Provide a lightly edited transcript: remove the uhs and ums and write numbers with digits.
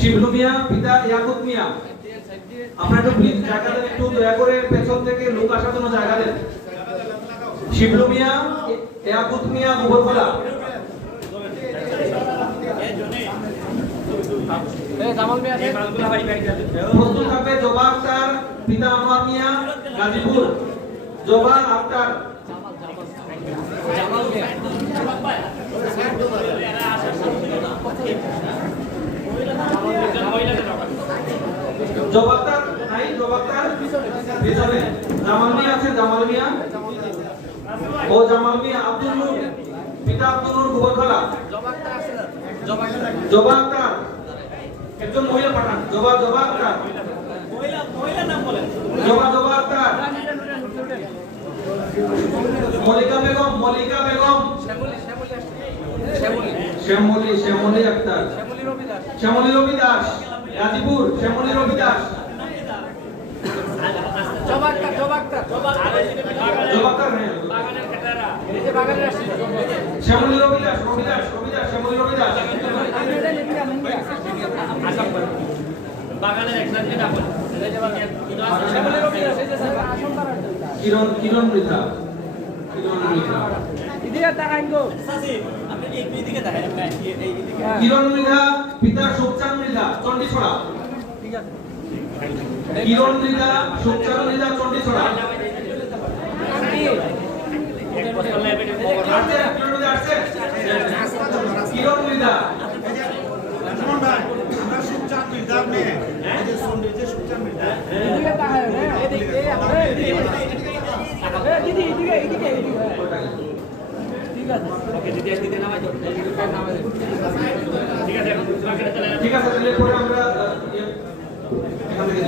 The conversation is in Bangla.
শিবলু মিয়া পিতা ইয়াকুব মিয়া। আপনারা একটু প্লিজ জায়গা দেন, একটু দয়া করে পেছন থেকে লোক আসার জন্য জায়গা দেন। শিবলু মিয়া ইয়াকুব মিয়া গোবরখোলা। প্রস্তুত থাকবে জবা আক্তার পিতা আনোয়ার মিয়া গাজীপুর। জবা আক্তার। জবাবদার নাই, জবাবদার পিছনে জামাল মিয়া আছে, জামাল মিয়া ও জামাল মিয়া। আব্দুল নূর পিতা আব্দুল নূর গোবরখোলা। জবা আক্তার একজন মহিলা পাঠান। জবা আক্তার, মহিলা নাম বলেন। জবা আক্তার। মল্লিকা বেগম। শ্যামলী আক্তার। শ্যামলী রবি দাস গাজীপুর। শ্যামলী রবি দাস। জবা আক্তার শ্যামলী রবি দাস। শ্যামলী রবি দাস। কিরণ মৃধা। কিরণ মৃধা পিতা সুখচাঁদ মৃধা চণ্ডীছড়া। কিরণ মৃধা সুখচাঁদ মৃধা চণ্ডীছড়া। কিরণ মৃধা ঠিক আছে, দিলে পরে আমরা এখান থেকে